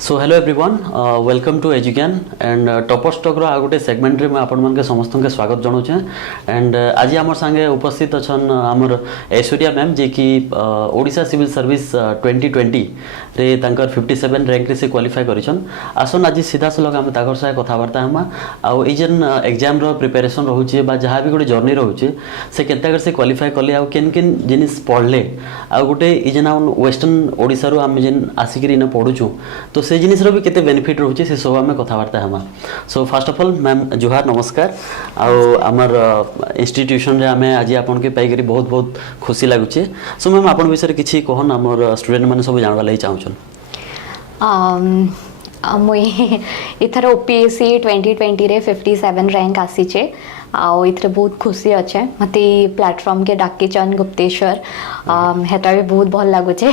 So hello everyone welcome to एजुकेन and topper स्टॉक रो आ गोटे सेगमेंट रे मैं आपण मन के समस्त के स्वागत जनाऊे एंड आज आम संगे उपस्थित अच्छा आमर ऐश्वर्या मैम जे कि ओडिशा सिविल सर्विस 2020 रे तांकर 57 रैंक रे से क्वालिफाई करिछन आसन आज सीधा सलग आम ताकर सह कथबार्ता हमा आउ ए जेन एग्जाम रो प्रिपरेशन रहउचे बा जहाँ भी गोटे जर्नी रहउचे से केनता से क्वालिफाई कले आउ केन केन जिनिस पढ़ले आउ गोटे ई जेना वेस्टर्न ओडिसा रो आम जेन आसिकरी न पढुछु तो से जिनिस रो भी केते बेनिफिट रहउचे से सब आम कथबार्ता हमा so first of all ma'am जुहार नमस्कार आउ आमर इंस्टीट्यूशन रे आमे आज आपन के पाई करी बहुत बहुत खुशी लागुचे सो मैम आपन विषय किछि कहन हमर स्टूडेंट माने सब जानवा लई चाहउछन मुई इथर ओपीएससी 2020 रे 57 रैंक आसीचे आउ इथरे बहुत खुशी अच्छे मते प्लेटफॉर्म के डाकिचन गुप्तेश्वर हेता भी बहुत भल लागुचे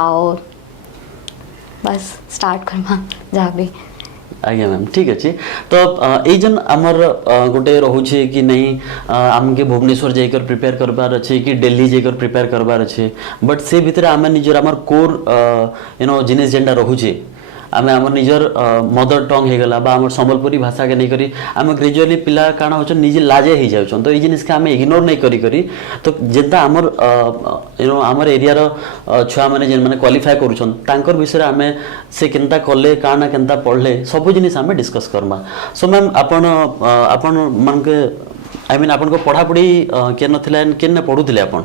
आउ बस स्टार्ट करमा जहाँ भी आज्ञा मैम ठीक अच्छे तो ये जन आमर गोटे रोचे कि नहीं आमके भुवनेश्वर जाकर प्रिपेयर करबार अच्छे कि दिल्ली जाकर प्रिपेयर करबार अच्छे बट से भितर आम निजर आमर कोर जिनिस जेनटा रोचे आम आम निजर मदर टंग हो गला आम संबलपुरी भाषा के नहीं करी आम ग्रेजुअली पिला काण हो निजे लाजे हो जाऊँ तो ये जिनिस के आम इग्नोर नहीं करी करी तो जेनता आमर आमर एरिया छुआ मैंने जेन मैंने क्वालिफाई करुछन तांकर विषय आम से केनता कले काना केनता पढ़ले सब जिनिस आम डिस्कस करमा सो मैम आपण आपण मान के आई मीन आपण को पढ़ापढ़ी के नथिला केन पढ़ुथिले आपण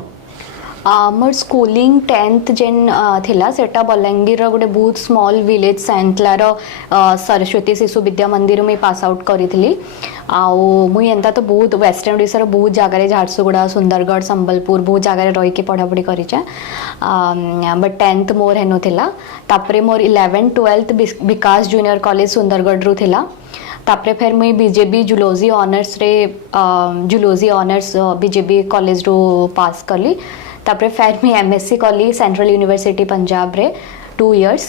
मोर स्कूलिंग 10th जेन थिला सेटा बलांगीर गोटे बहुत स्मॉल विलेज सैंतलार सरस्वती शिशु विद्या मंदिर में पास आउट करी आउ मुई एंता तो बहुत वेस्टर्न ओडिशा बहुत जगह झारसुगुड़ा सुंदरगढ़ संबलपुर बहुत जगह रही के पढ़ापढ़ी करें बट 10th मोर हेनो थिला तापरे मोर 11th 12th विकास जूनियर कॉलेज सुंदरगढ़ रु थिला तापरे फिर मुई बीजेबी जूलॉजी ऑनर्स रे जूलॉजी ऑनर्स बीजेबी कॉलेज रो पास कली तापरे फिर मैं एमएससी कली सेंट्रल यूनिवर्सिटी पंजाब रे 2 इयर्स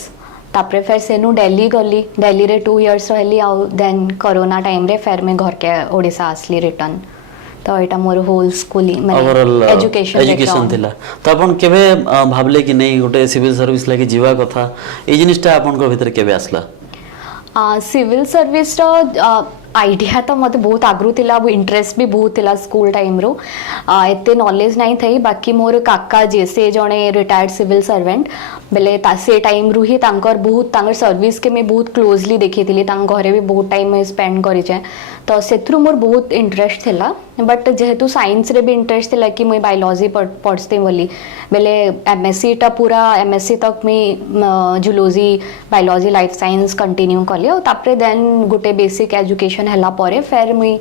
तापरे फिर सेनु दिल्ली गली दिल्ली रे 2 इयर्स रहली आउ देन कोरोना टाइम रे फिर मैं घर के ओडिशा आसली रिटर्न तो एटा मोर होल स्कूलिंग ओवरऑल एजुकेशन थिला तो अपन केबे भाबले कि नहीं गोटे सिविल सर्विस लागी जीवा कथा ए जिनिसटा अपन को भीतर केबे आसला सिविल सर्विस रो आइडिया तो मत बहुत आगरू थिला इंटरेस्ट भी बहुत थिला स्कूल टाइम रो एते नॉलेज नहीं थई बाकी मोर काका जैसे जने रिटायर्ड सिविल सर्वेंट बेले से टाइम रू ही तांकर बहुत तांकर सर्विस के मैं बहुत क्लोजली देखी थी घरे भी बहुत टाइम स्पेंड करें तो से मोर बहुत इंटरेस्ट थिला बट जेहेतु साइंस रे भी इंटरेस्ट थिला कि मुई बायोलॉजी पढ़ते बोली बेले एमएससी टा पूरा एमएससी तक मुई zoology biology life science continue कली और तापरे देन गोटे बेसिक एजुकेशन हला परे फिर मुई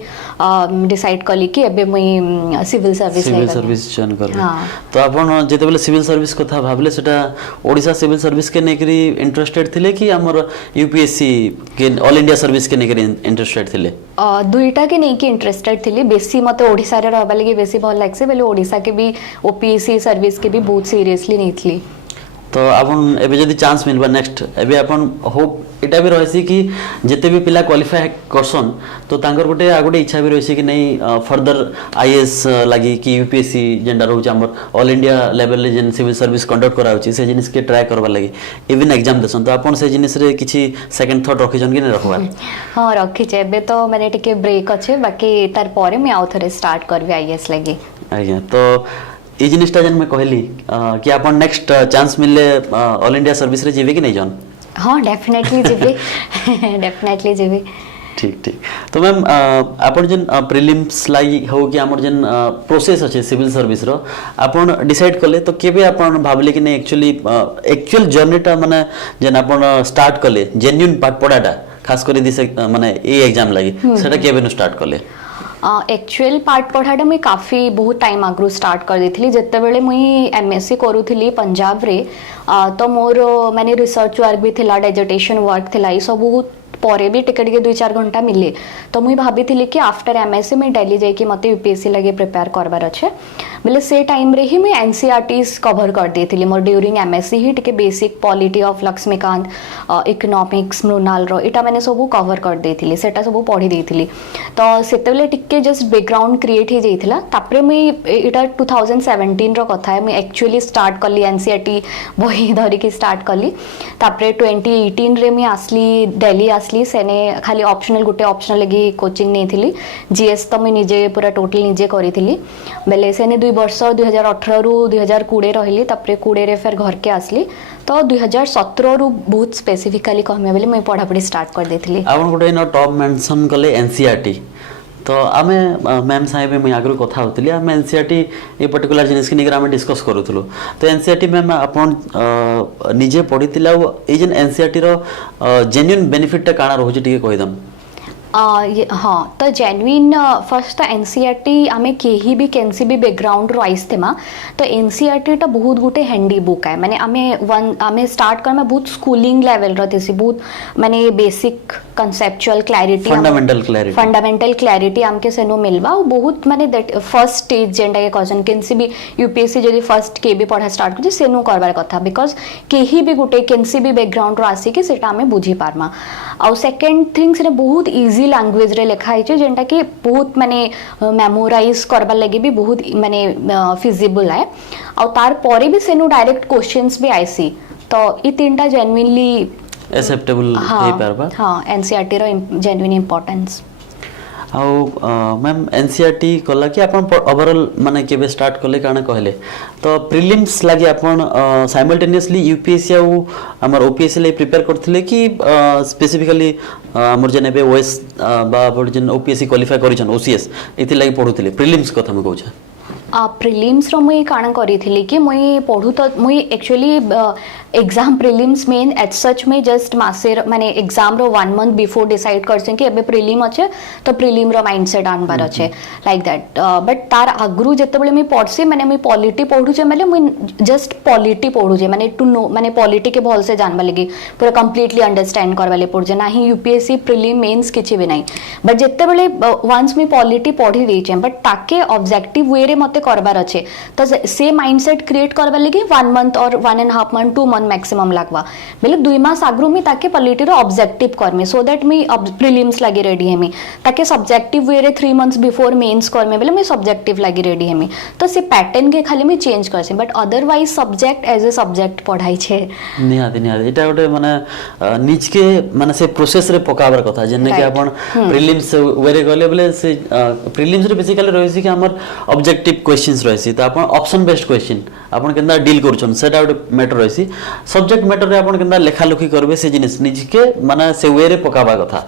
डिसाइड कली कि एबे मुई सिविल सर्विस जॉइन कर तो आपण जेते बेले सिविल सर्विस कथा भाबले सेटा ओडिशा सिविल सर्विस के नेकरी इंटरेस्टेड थिले कि हमर यूपीएससी के ऑल इंडिया सर्विस के नेकरी इंटरेस्टेड थिले दुईटा के नहीं कि इंटरेस्टेड थी बेसी मत ओडिशा रे रहबा लगे बेसी भल लागसे बेले ओडिशा के भी ओपीएससी सर्विस के भी बहुत सीरियसली नहीं थी तो आपन एबे जदी चांस मिलबा नेक्स्ट एबे आपन होप एटा भी रहसी कि जते भी पिला क्वालिफाई करसन तो तांकर गोटे आ गोटे इच्छा भी रहसी कि नहीं फर्दर आईएएस लागी कि यूपीएससी जेंडा रहउछ हमर ऑल इंडिया लेवल रे जेन सिविल सर्विस कंडक्ट कराउछि से जिनिस के ट्राई करबा लागी इवन एग्जाम देसन तो आपन से जिनिस रे किछि सेकंड थॉट रखिजन कि नै रखबा हां रखि छै एबे तो माने टिके ब्रेक अछि बाकी तार परे मैं आउ थरे स्टार्ट करबे आईएएस लागी आज्ञा तो ये जिनिसटा जन मैं कहली कि आपन नेक्स्ट चांस मिलले ऑल इंडिया सर्विस रे जीवे कि नहीं जन हाँ डेफिनेटली जीवे ठीक ठीक तो मैम आपन जन प्रीलिम्स लाई हो कि हमर जन प्रोसेस अछि सिविल सर्विस रो आपन डिसाइड करले तो केबे आपन भाबले कि नहीं एक्चुअल जर्नीटा माने जन आपन स्टार्ट करले जेन्युइन पाठ पढ़ाटा खास कर दिसे माने ए एग्जाम लागि सेटा केबे न स्टार्ट करले एक्चुअल पार्ट पढ़ाटा मुई काफ़ी बहुत टाइम आगु स्टार्ट कर देथिली जते बेले मुई एमएससी करूथिली पंजाब रे तो मोर माने रिसर्च वर्क भी थिला डिसर्टेशन वर्क थिला ई सब परे भी टिके टिके 2-4 घंटा मिले तो मुई भाभी कि आफ्टर एमएससी मैं दिल्ली जाके मते यूपीएससी लगे प्रिपेयर करबार अच्छे बोले से टाइम रे ही मैं एनसीईआरटीज कवर कर देथिली मोर ड्यूरिंग एमएससी ही टिके basic polity of Laxmikanth economics Mrinal रो इटा मैंने सब कवर कर देथिली सेटा सब पढ़ी देथिली तो सेते बेले टिके जस्ट बैकग्राउंड क्रिएट ही जाइथिला तापरे मुई इटा 2017 रो कथा है मैं एक्चुअली स्टार्ट करली एनसीईआरटी बही धरी के स्टार्ट करली तापरे 2018 रे मैं आसली दिल्ली आसली सेने खाली ऑप्शनल गुटे ऑप्शनल लगी कोचिंग नहीं थिली जीएस तो मैं निजे पूरा टोटल निजे करी थिली बेले सेने 2 वर्ष 2018 रु 2020 रहिली तापरे 20 रे फिर घर के आसली तो 2017 रु बहुत स्पेसिफिकली कहमे बेले मैं पढ़ापढ़ी स्टार्ट कर देथिली आपन गोटे न टॉप मेंशन कले एनसीईआरटी तो आमे मैम साहेब मैं आगु कथा होतली आमे एनसीईआरटी ए पर्टिकुलर जिनिस के निगर आमे डिस्कस करूथलो तो एनसीईआरटी मैम आपन निजे पढितिला ए जन एनसीईआरटी रो जेन्युइन बेनिफिट ता काना रहउची टिके कहिदम हाँ तो जेन्युइन फर्स्ट तो एनसीईआरटी आमे केही भी केनसी भी बैकग्राउंड रो आइस थेमा तो एनसीईआरटी टा बहुत गुटे हैंडी बुक है माने आमे स्टार्ट कर में बहुत स्कूलिंग लेवल रो थेसी बहुत माने basic conceptual clarity fundamental clarity आमके सेनो मिलबा बहुत माने दैट फर्स्ट स्टेज जेंडा के क्वेश्चन केनसी भी यूपीएससी जदी फर्स्ट के भी पढ़ा स्टार्ट कर सेनो करबार कथा बिकॉज केही भी गुटे केनसी भी बैकग्राउंड रो आसी के सेटा आमे बुझी पारमा आ सेकंड थिंग से बहुत इजी लैंग्वेज रे लिखा है जेंटा कि बहुत माने मेमोराइज करबार लगे भी बहुत माने फिजिबल है और तार परे भी सेनो डायरेक्ट क्वेश्चंस भी आइसी तो ई तीनटा जेन्युइनली एक्सेप्टेबल हे परबा हां एनसीईआरटी रो जेन्युइन इंपोर्टेंस आउ मैम एनसीईआरटी कला कि अपन ओवरऑल माने केबे स्टार्ट करले काना कहले तो प्रीलिम्स लागि अपन साइमल्टेनियसली यूपीएससी आउ हमर ओपीएससी ले प्रिपेयर करथिले कि स्पेसिफिकली हमर जनेबे ओएस बा जन ओपीएससी क्वालिफाई करिछन ओसीएस इति लागि पढुथिले प्रीलिम्स कथा म कहूछ प्रिलिम्स रो मुई काना करिथिली कि मुई पढु तो मुई actually exam prelims main at such में जस्ट मासेर माने एग्जाम रो 1 मंथ बिफोर डिसाइड करछन कि एबे प्रिलिम अच्छे तो प्रिलिम रो माइंडसेट आनबार अच्छे लाइक दैट बट तार आगरु जते बेले मुई पढसी माने मुई पॉलिटी पढुचे माने मुई जस्ट पॉलिटी पढुचे माने टू नो माने पॉलिटी के भल से जानबा लगी पूरा कंप्लीटली अंडरस्टैंड करबा ले पढजे नाही यूपीएससी प्रिलिम मेंस किछि भी नाही बट जते बेले वंस मुई पॉलिटी पढी देछे बट ताके ऑब्जेक्टिव वे रे मते करबार अच्छे तो से माइंडसेट क्रिएट करबा लगी 1 मंथ और 1.5 मंथ 2 मंथ मैक्सिमम लागवा बेले 2 मास आगरु मी ताके पॉलिटी रो ऑब्जेक्टिव करमे सो दैट मी प्रीलिम्स लागि रेडी हेमी ताके सब्जेक्टिव वे रे 3 मंथ्स बिफोर मेंस करमे बेले मी सब्जेक्टिव लागि रेडी हेमी तो से पैटर्न के खाली मी चेंज करसे but otherwise subject as a subject पढ़ाई छे निहाती एटा गोटे माने निज के माने से प्रोसेस रे पकाबर कथा जेने के अपन प्रीलिम्स वे रे गले बेले से प्रीलिम्स रे बेसिकली रहसी कि हमर ऑब्जेक्टिव क्वेश्चंस रहसी त अपन ऑप्शन बेस्ड क्वेश्चन अपन केनदा डील करछन सेटा गोटे मैटर रहसी सब्जेक्ट मैटर रे अपन केनदा लेखा लुखी करबे से जिनिस निज के माने से वे रे पकाबा कथा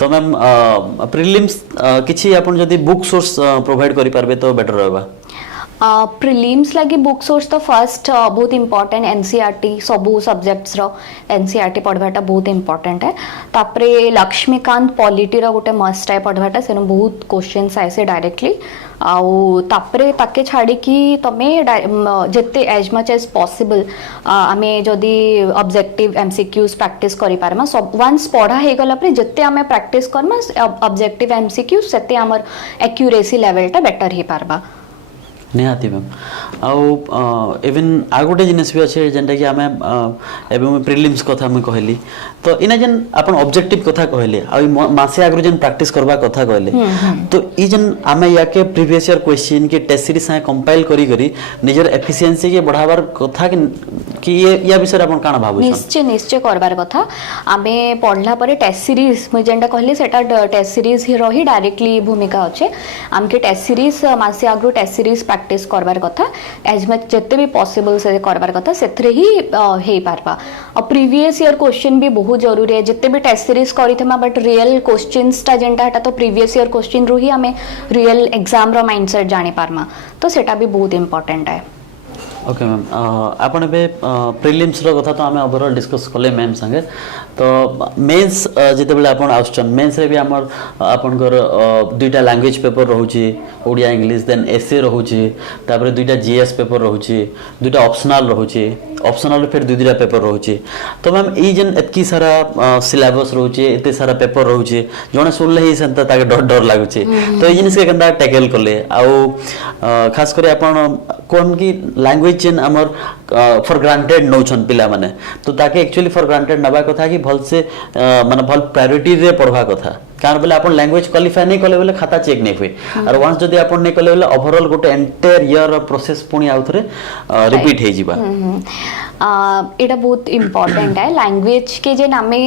तो मैम प्रीलिम्स किछि अपन जदी बुक सोर्स प्रोवाइड करि पारबे तो बेटर रहबा प्रिलिम्स लगी बुक सोर्स तो फर्स्ट बहुत इंपॉर्टेंट एनसीईआरटी सबू सब्जेक्ट्स रो एनसीईआरटी पढ़वाटा बहुत इंपॉर्टेंट है तापरे लक्ष्मीकांत पॉलिटी रो गोटे मस्ट है पढ़वाटा सेनो बहुत क्वेश्चंस आइसे डायरेक्टली आउ तापरे ताके छाड़ी कि तमे जते एज मच एज पॉसिबल आमे जदी ऑब्जेक्टिव एमसीक्यूज प्रैक्टिस करि पारमा सब वंस पढ़ा हे गला पर जते आमे प्रैक्टिस करमा ऑब्जेक्टिव एमसीक्यूज सेते हमर एक्यूरेसी लेवल टा बेटर हे पारबा निहाती मैम आउ इवन आ गोटे जिनिस भी अच्छे जेनटा कि आमे एवं प्रीलिम्स कथा मैं कहली तो इना जन अपन ऑब्जेक्टिव कथा कहले आ मासे आगु जन प्रैक्टिस करबा कथा कहले तो ई जन आमे याके प्रीवियस ईयर क्वेश्चन के टेस्ट सीरीज से कंपाइल करी करी निजर एफिशिएंसी के बढ़ावार कथा कि ये या विषय अपन काना भाबु निश्चय करबार कथा आमे पढ़ला परे टेस्ट सीरीज मैं जेनटा कहली सेटा टेस्ट सीरीज ही रही डायरेक्टली भूमिका अच्छे आमके टेस्ट सीरीज मासे आगु टेस्ट सीरीज प्रैक्टिस करबार कथा एज मच जते भी पॉसिबल से करबार कथा सेथरे ही हे पारबा और प्रीवियस ईयर क्वेश्चन भी बहुत जरूरी है जते भी टेस्ट सीरीज करिथमा बट रियल क्वेश्चंस टा जेंटा हटा तो प्रीवियस ईयर क्वेश्चन रो ही हमें रियल एग्जाम रो माइंडसेट जानि पारमा तो सेटा भी बहुत इंपॉर्टेंट है ओके मैम आपण बे प्रीलिम्स रो कथा तो हमें ओवरऑल डिस्कस कले मैम संगे तो मेंस जते बेले आपण आउस्टन मेंस रे भी हमर आपनकर दुईटा लैंग्वेज पेपर रहउची ओडिया इंग्लिश देन एसे रहउची तापर दुईटा जीएस पेपर रहउची दुईटा ऑप्शनल रहउची ऑप्शनल फिर दुई दुईटा पेपर रोचे तो मैम ये जेन एतकी सारा सिलेबस रोचे एते सारा पेपर रोचे जने सुनले ही सेंता ताके डर डर लागुचे तो ये जिनिस के केनता टैकल करले आउ खास करे आपण कोन की लैंग्वेज जेन हमर फॉर ग्रांटेड नौछन पिला माने तो ताके एक्चुअली फॉर ग्रांटेड नबा कथा कि भल से माने भल प्रायोरिटी रे पढ़वा कथा कारण बोले अपन लैंग्वेज क्वालिफाई नहीं कले बोले खाता चेक नहीं हुए और वंस जदी अपन नहीं कले बोले ओवरऑल गोटे एंटायर ईयर प्रोसेस पुनी आउथरे रिपीट हे जिबा एटा बहुत इंपोर्टेंट है लैंग्वेज के जे नामे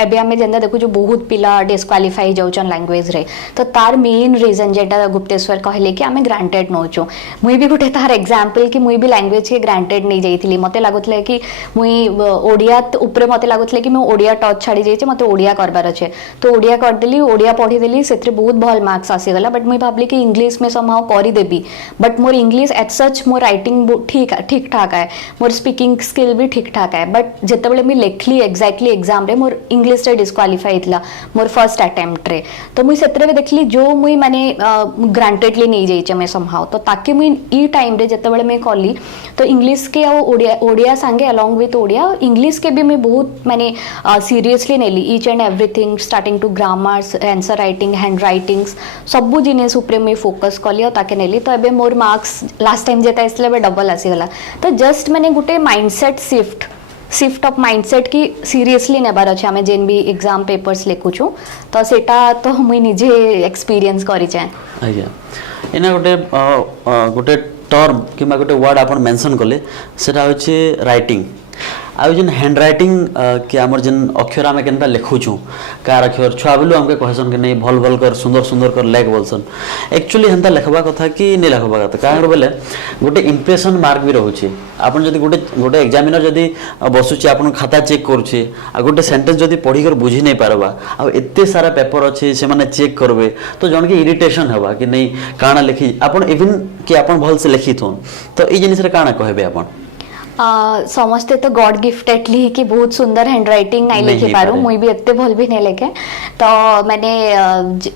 एबे हमें जेंदा देखु जो बहुत पिला डिस्क्वालिफाई जाउचन लैंग्वेज रे तो तार मेन रीजन जेटा गुप्तेश्वर कहले कि हमें ग्रांटेड नोचो मुई भी गोटे तार एग्जांपल कि मुई भी लैंग्वेज के ग्रांटेड नहीं जाइथिली मते लागुतले कि मुई ओडिया ऊपर मते लागुतले कि मैं ओडिया टच छाड़ी जाइछे मते ओडिया करबार अछि तो ओडिया कर देली ओडिया पढ़ी देली सेत्रे बहुत भल मार्क्स आसी गला बट मुई भाबली कि इंग्लिश में समहाउ करि देबी but more English at such more writing ठीक ठाक है मोर स्पीकिंग स्किल भी ठीक ठाक है बट जितेबले मुई लिखली एग्जैक्टली एग्जाम रे मोर इंग्लिश रे डिस्क्वालिफाई थला मोर फर्स्ट अटेम्प्ट रे तो मुई सेत्रे देखली जो मुई माने ग्रांटेडली नहीं जाइछे मैं समहाउ तो ताके मुई ई टाइम रे जितेबले मैं कली तो इंग्लिश के और ओडिया संगे अलोंग विथ ओडिया इंग्लिश के भी मैं बहुत माने सीरियसली नेली each and everything starting to grammars answer writing hand writings सब जिनिस ऊपर मैं फोकस कली ताके नेली तो एबे मोर मार्क्स लास्ट टाइम जेता इसले बे डबल आसी गला तो जस्ट माने गुटे माइंडसेट शिफ्ट ऑफ माइंडसेट की सीरियसली नेबार अछि हमें जेन भी एग्जाम पेपर्स लेखुछु तो सेटा तो मुई निजे एक्सपीरियंस करि छै आज्ञा एना गोटे टर्म किमा गोटे वर्ड आपण मेंशन कले सेटा होचे राइटिंग आ जेन हैंड राइटिंग कि हमर जेन अक्षर आमे केनता लिखुछु कार अक्षर छुआ बेलु हमके कहसन कि नहीं भल भल कर सुंदर सुंदर कर लेख बोलसन एक्चुअली हंता लिखबा कथा कि नहीं लिखबा कथा कारण बोले गोटे इंप्रेशन मार्क भी रहउछि आपण जदी गोटे एग्जामिनर जदी बसुछि आपण खाता चेक करूछि आ गोटे सेंटेंस जदी पढी कर बुझी नहीं पारबा आ एते सारा पेपर अछि से माने चेक करबे तो जन के इरिटेशन हबा कि नहीं काना लिखि आपण इवन कि आपण भल से लिखिथोन तो ई जिनिस रे काना कहबे आपण समझते तो गॉड गिफ्टेडली कि बहुत सुंदर हैंड राइटिंग नहीं लिखि पारू मुई भी एते भल भी नहीं लिखे तो मैंने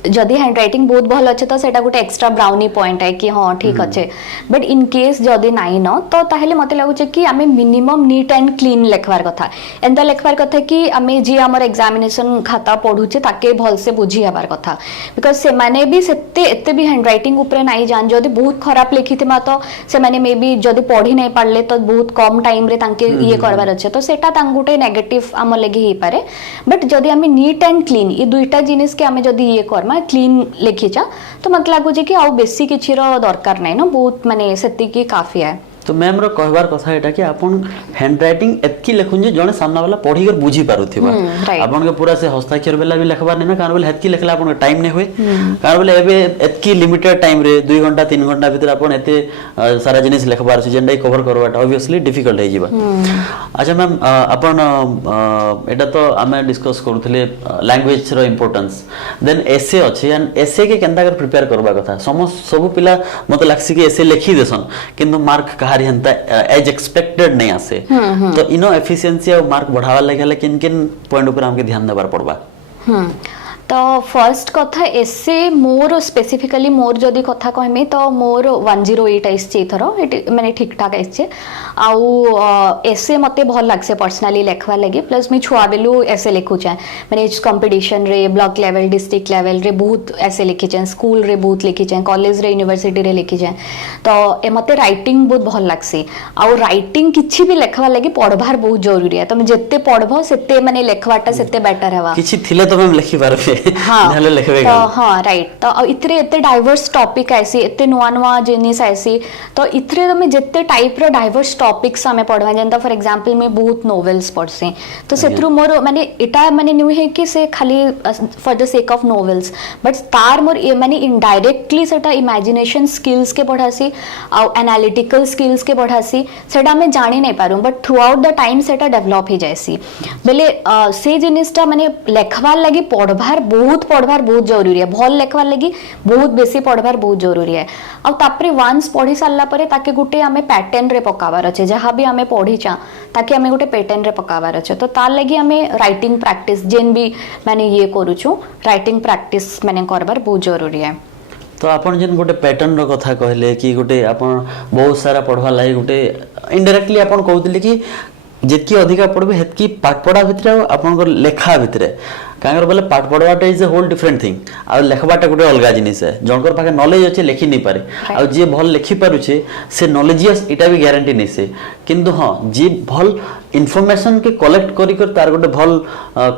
जदी हैंड राइटिंग बहुत भल अच्छे तो सेटा गोटे एक्स्ट्रा ब्राउनी पॉइंट है कि हाँ ठीक अच्छे बट इन केस जदी नहीं न तो ताहेले मते लागुचे कि आमे मिनिमम नीट एंड क्लीन लिखवार कथा एंता लिखवार कथा कि आमे जे हमर एग्जामिनेशन खाता पढुचे ताके भल से बुझी हबार कथा बिकॉज़ से माने भी सेते एते भी हैंड राइटिंग ऊपर नहीं जान जदी बहुत खराब लिखिथिमा तो से माने मे बी जदी पढी नहीं पारले तो बहुत कम टाइम रे तांके ये करबार अच्छे तो सेटा तांग गुटे नेगेटिव आम लगी ही पारे बट जदी आमे नीट एंड क्लीन ये दुईटा जिनिस के आमे जदी ये करमा क्लीन लिखिचा तो मत लागु जे कि आउ बेसी किछि रो दरकार नै न बहुत माने सेति की काफी है तो मैम रो कहबार कथा एटा कि आपण हैंड राइटिंग एतकी लेखुन जे जने सामना वाला पढी कर बुझी पारुथिबा आपण के पूरा से हस्ताक्षर बेला भी लिखबार नै ना कारण बोले एतकी लिखला आपण टाइम नै होय कारण बोले एबे एतकी लिमिटेड टाइम रे 2 घंटा 3 घंटा भीतर आपण एते सारा जिनिस लिखबार छै जेंडा कवर करबाटा ऑब्वियसली डिफिकल्ट हे जिबा अच्छा मैम आपण एटा तो हमें डिस्कस करूथले लैंग्वेज रो इंपोर्टेंस देन एसे अछि एंड एसे के केनता कर प्रिपेयर करबा कथा सब पिला मते लागसी कि एसे लिखि देसन किंतु मार्क कहा एज एक्सपेक्टेड नहीं आसे तो इनो एफिशिएंसी और मार्क बढ़ावा लगे किन किन पॉइंट ऊपर हमके ध्यान देबार पड़बा तो फर्स्ट कथा एसे मोर स्पेसिफिकली मोर जदी कथा कहमे तो मोर 108 आइछे थरो माने ठीक ठाक आइछे आउ एसे मते भल लागसे पर्सनली लेखवा लगी प्लस मी छुआ बेलु एसे लिखु चाहे माने कंपटीशन रे ब्लॉक लेवल डिस्ट्रिक्ट लेवल रे बहुत एसे लिखि चाहे स्कूल रे बहुत लिखि चाहे कॉलेज रे यूनिवर्सिटी रे लिखि चाहे तो ए मते राइटिंग बहुत भल लागसे आउ राइटिंग किछि भी लेखवा लगी पढ़बार बहुत जरूरी है तुम जत्ते पढ़बो सेते माने लेखवाटा सेते बेटर हेबा किछि थिले तो हम लिखि पारबे तो हाँ राइट तो इतरे एते डाइवर्स टॉपिक ऐसी एते नुआ नुआ जिनिस ऐसी तो इतरे में जिते टाइप रो डाइवर्स टॉपिक्स हमें पढ़वा जेंता फॉर एग्जांपल में बहुत नोवेल्स पढ़से तो सेत्रु मोर माने एटा माने न्यू है कि से खाली for the sake of novels but तार मोर माने इनडायरेक्टली सेटा इमेजिनेशन स्किल्स के पढ़ासी आ एनालिटिकल स्किल्स के पढ़ासी सेटा में जानी नहीं Paru but throughout the time सेटा डेवलप ही जायसी बेले से जिनिसटा माने लेखवार लगी पढ़वार बहुत जरूरी है भल लेखवार लगी बहुत बेसी पढ़वार बहुत जरूरी है आ तापरे वंस पढ़ी सारला परे ताके गुटे हमें पैटर्न रे पकावार अच्छे जहाँ भी हमें पढ़ीचा ताकि हमें गुटे पैटर्न रे पकावार अच्छे तो तार लगी हमें राइटिंग प्रैक्टिस जेन भी मैंने ये करूछु राइटिंग प्रैक्टिस मैंने करबार बहुत जरूरी है तो आपण जेन गोटे पैटर्न रो कथा कहले कि गोटे आपण बहुत सारा पढ़वा लागे गोटे इनडायरेक्टली आपण कहउतले कि जेतकी अधिका पढ़बे हेतकी पाठ पढ़ा भितरे आपण लेखा भितरे कांगर बोले पाठ पढ़वाटा is a whole different thing आ लेखबाटा गोटे अलग जिनिस है जनकर पाखे नॉलेज अच्छे लेखि नहीं पारे आ जे भल लेखि पारुछे से नॉलेजियस इटा भी गारंटी नहीं से किंतु हां जे भल इन्फॉर्मेशन के कलेक्ट करी कर तार गोटे भल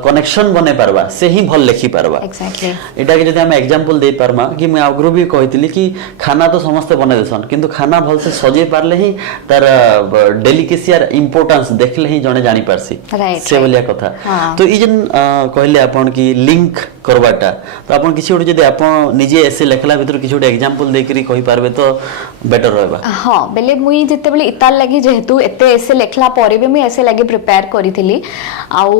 कनेक्शन बने पारबा से ही भल लेखि पारबा एग्जैक्टली इटा के जदि हम एग्जांपल दे पारमा कि मैं आगरो भी कहितली कि खाना तो समस्त बने देसन किंतु खाना भल से सजे पारले ही तार डेलिकेसी आर इंपोर्टेंस देखले ही जने जानि पारसी से बोलिया कथा तो ई जन कहले आपण की लिंक करवाटा तो आपण किछि उडे जदि आपण निजे ऐसे लेखला भीतर किछि उडे एग्जांपल दे करी कहि पारबे तो बेटर रहबा हां बेले मुई जते बेले इताल लागि जेहेतु एते ऐसे लेखला परे भी मुई ऐसे लागि प्रिपेयर करिथिली आउ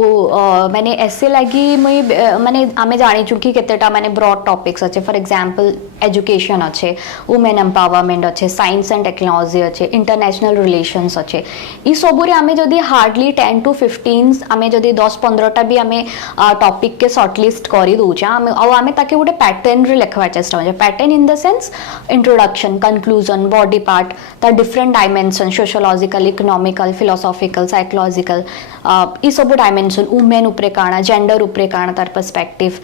माने ऐसे लागि मुई माने आमे जानि चुकी केतेटा माने ब्रॉड टॉपिक्स अच्छे फॉर एग्जांपल एजुकेशन अच्छे वुमेन एम्पावरमेंट अच्छे साइंस एंड टेक्नोलॉजी अच्छे इंटरनेशनल रिलेशंस अच्छे ई सबुरे आमे जदि हार्डली 10 to 15 आमे जदि 10-15 टा भी आमे टॉपिक के शॉर्टलिस्ट करी दूचा आमे ताके गोटे पैटर्न रे लेखवा चेष्टा हो pattern in the sense introduction conclusion body part ता different dimension sociological economical philosophical psychological ई सब डायमेंशन वुमेन उपरे काना जेंडर उपरे काना तार पर्सपेक्टिव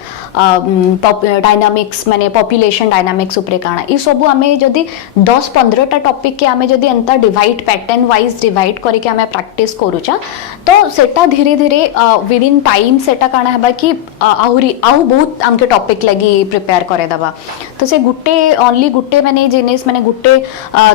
डायनामिक्स माने पॉपुलेशन डायनामिक्स उपरे काना ई सब आमे जदी 10-15 टा टॉपिक के आमे जदी एंता डिवाइड पैटर्न वाइज डिवाइड करी के आमे प्रैक्टिस करूचा तो सेटा धीरे धीरे विद इन टाइम सेटा काना हेबा कि आहुरी आउ बहुत आमके टॉपिक लगी प्रिपेयर करे दबा तो से गुटे ओनली गुटे माने जिनिस माने गुटे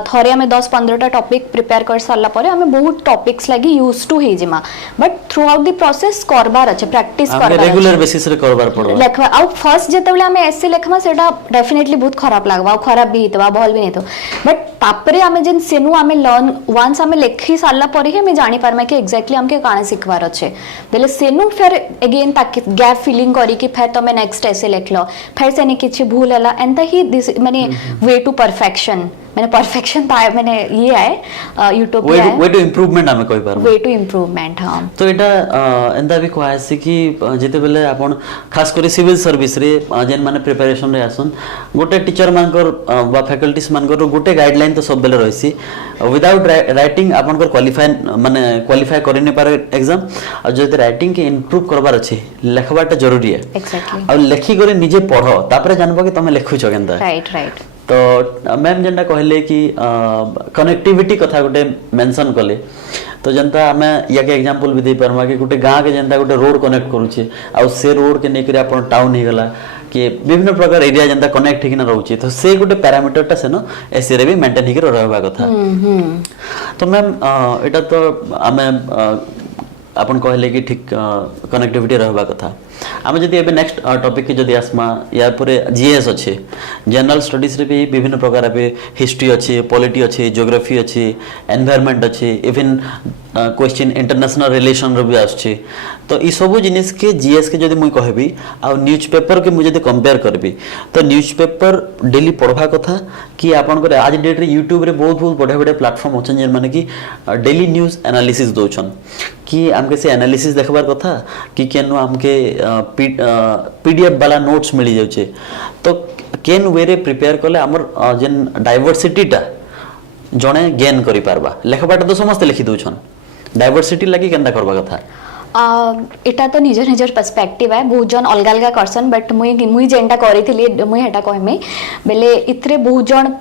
थरे हमें 10-15 टा टॉपिक प्रिपेयर कर सारला परे हमें बहुत टॉपिक्स लगी यूज टू हे जिमा but throughout the process करबार अच्छे प्रैक्टिस करबार रेगुलर बेसिस रे करबार पड़ो लेखवा आउ फर्स्ट जेतेबले हमें ऐसे लेखमा सेटा डेफिनेटली बहुत खराब लागबा खराब भी हितबा भल भी नहीं तो बट तापरे हमें जिन सेनु हमें लर्न वंस हमें लेखि सारला परे हमें जानि पारमा कि एग्जैक्टली हमके काने सिखवार अच्छे बेले सेनु फिर अगेन ताकि गैप फिलिंग करी कि फिर तमे नेक्स्ट ऐसे लिख लो फिर से किछि भूल हला एंड ही दिस माने वे टू परफेक्शन मैंने परफेक्शन ता मैंने ये है यूट्यूब पे वे टू इंप्रूवमेंट हमें कोई बार वे टू इंप्रूवमेंट हां तो एटा एंदा भी कहै छै कि जेते बेले आपण खास करी सिविल सर्विस रे जेन माने प्रिपरेशन रे आसन गोटे टीचर मानकर बा फैकल्टीज मानकर गोटे गाइडलाइन तो सब बेले रहसी विदाउट राइटिंग आपण को क्वालिफाई करि नै पारे एग्जाम आ जेते राइटिंग के इंप्रूव करबार अछि लेखबाटा जरूरी है एग्जैक्टली आ लेखि करी निजे पढो तापरे जानबो कि तमे लेखु छ केनता राइट तो मैम जेनटा कहले कि कनेक्टिविटी कथा गोटे मेंशन कले तो जनता हमें या के एग्जांपल भी दे परमा कि गोटे गांव के जनता गोटे रोड कनेक्ट करूचे आ से रोड के नेकरे अपन टाउन हे गला कि विभिन्न प्रकार एरिया जनता कनेक्ट हिना रहउचे तो से गोटे पैरामीटरटा से न एसे रे भी मेंटेन हिके रहबा कथा तो मैम एटा तो हमें अपन कहले कि ठीक कनेक्टिविटी रहबा कथा आमे जदि एबे नेक्स्ट टॉपिक के जदि आसमा या परे जीएस अच्छे जनरल स्टडीज रे भी विभिन्न प्रकार पे हिस्ट्री अच्छे पॉलिटी अच्छे ज्योग्राफी अच्छे एनवायरनमेंट अच्छे इवन क्वेश्चन इंटरनेशनल रिलेशन रो भी आछे तो ई सब जिनिस के जीएस के जदि मुई कहबी आ न्यूज़पेपर के मुझे कंपेयर करबी तो न्यूज़पेपर डेली पढ़वा कथा कि आपन को आज डेट रे यूट्यूब रे बहुत बहुत बड़े बड़े प्लेटफॉर्म होचन जे माने कि डेली न्यूज़ एनालिसिस दोचन कि हमके से एनालिसिस देखबार कथा कि केनो हमके पीडीएफ वाला नोट्स मिली जाउचे तो केन वे रे प्रिपेयर करले हमर जेन डाइवर्सिटी टा जणे गेन करि पारबा लेखबाटा तो समस्त लिखि दोछन डाइवर्सिटी लागि केनदा करबा कथा एटा तो निजर निजर पर्सपेक्टिव है बहुत जन अलग अलग करसन बट मुई जेंटा करिथिली मुई हेटा कहमे बेले इतरे बहुत जन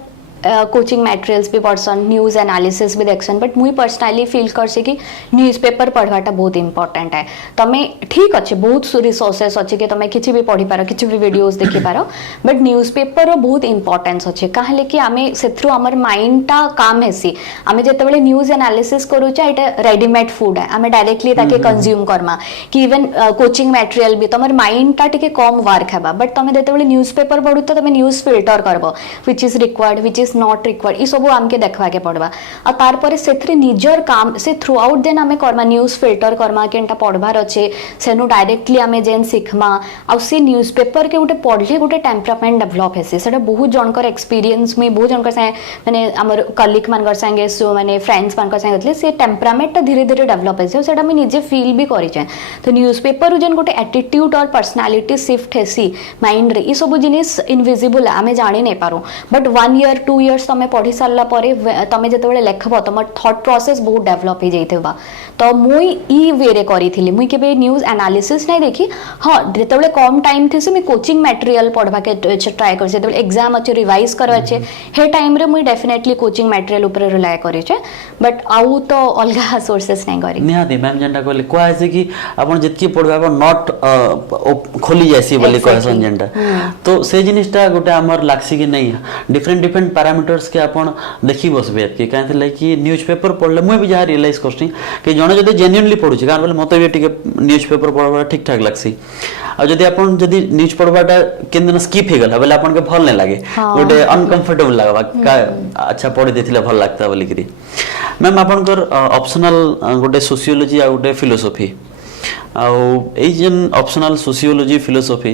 कोचिंग मटेरियल्स भी पढ़सन न्यूज़ एनालिसिस भी देखसन बट मुई पर्सनली फील करसी कि न्यूज़पेपर पढ़वाटा बहुत इंपोर्टेंट है तमे ठीक अच्छे बहुत रिसोर्सेस अच्छे कि तमे किछि भी पढ़ी पारो किछि भी वीडियोस देखि पारो बट न्यूज़पेपर रो बहुत इंपोर्टेंस अच्छे काहेले कि आमे सेथ्रु हमर माइंड टा काम हेसी आमे जेते बेले न्यूज़ एनालिसिस करूचा एटा रेडीमेड फूड है आमे डायरेक्टली ताके कंज्यूम करमा कि इवन कोचिंग मटेरियल भी तमर माइंड टा टिके कम वर्क हेबा बट तमे जेते बेले न्यूज़पेपर पढु त तमे न्यूज़ फिल्टर करबो which is required which is is not required ई सब आमके देखवा के पड़वा आ तार पर सेथरे निजर काम से थ्रू आउट देन आमे करमा न्यूज़ फिल्टर करमा केनटा पढ़बार अच्छे सेनु डायरेक्टली आमे जेन सिखमा आ से न्यूज़ पेपर के गोटे पढ़ले गोटे टेम्परामेंट डेवलप हेसी सेटा बहुत जनकर एक्सपीरियंस में बहुत जनकर संगे माने हमर कलीग मानकर संगे सो माने फ्रेंड्स मानकर संगे होतले से टेम्परामेंट धीरे धीरे डेवलप हेसी सेटा मैं निजे फील भी करि छै तो न्यूज़ पेपर जेन गोटे एटीट्यूड और पर्सनालिटी शिफ्ट हेसी माइंड रे ई सब जिनिस इनविजिबल आमे जानि नै पारो बट 1 ईयर 2 इयर्स तमे पढ़ी सारला परे तमे जते बेले लेखबो तमर थॉट प्रोसेस बहुत डेवलप हे जाइतेबा तो मुई ई वे रे करिथिली मुई केबे न्यूज़ एनालिसिस नै देखी हां जते बेले कम टाइम थे से मैं कोचिंग मटेरियल पढ़बा के ट्राई कर जते बेले एग्जाम अच्छे रिवाइज करबा अच्छे हे टाइम रे मुई डेफिनेटली कोचिंग मटेरियल ऊपर रिलाय करि छै बट आउ तो अलगा सोर्सेस नै करी निहाती मैम जेंटा कहले कोआ है कि आपण जितकी पढ़बा आपण नॉट खोली जायसी बोली कहसन जेंटा तो से जिनिसटा गोटे हमर लागसी कि नहीं डिफरेंट पैरामीटर्स के आपण देखि बसबे कि काहे कि न्यूज़पेपर पढ़ले मुई भी जा रियलाइज करछि कि जने जदि जेन्युइनली पढुछि कारण बोले मते भी टिके न्यूज़पेपर पढ़बा ठीक ठाक लागसी आ जदि आपण जदि न्यूज़ पढ़बाटा केन स्किप हे गला बोले आपण के भल नै लागे गोटे अनकंफर्टेबल लागबा का अच्छा पढ़ि देथिले भल लागता बोली करी मैम आपनकर ऑप्शनल गोटे सोशियोलॉजी आ गोटे फिलोसॉफी आई जेन ऑप्शनल सोशियोलॉजी फिलोसॉफी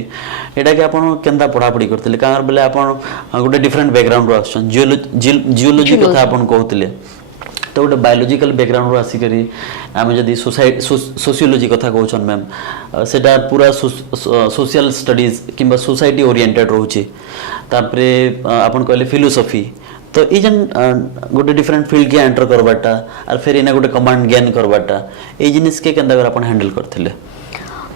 एटा के आपण केनता पढ़ा पढ़ी करथिले कारण बोले आपण गोटे डिफरेंट बैकग्राउंड रो आछन जियोलॉजी कथा आपण कहथिले तो गोटे बायोलॉजिकल बैकग्राउंड रो आसी करी आमे जदी सोशियोलॉजी कथा कहउछन मैम सेटा पूरा सोशल स्टडीज किंबा सोसाइटी ओरिएंटेड रहउची तापरे आपण कहले फिलोसॉफी तो ये जन गोटे डिफरेंट फील्ड के एंटर करबाटा और फिर इना गोटे कमांड गेन करबाटा ए जिनिस के केंदा अपन हैंडल करथिले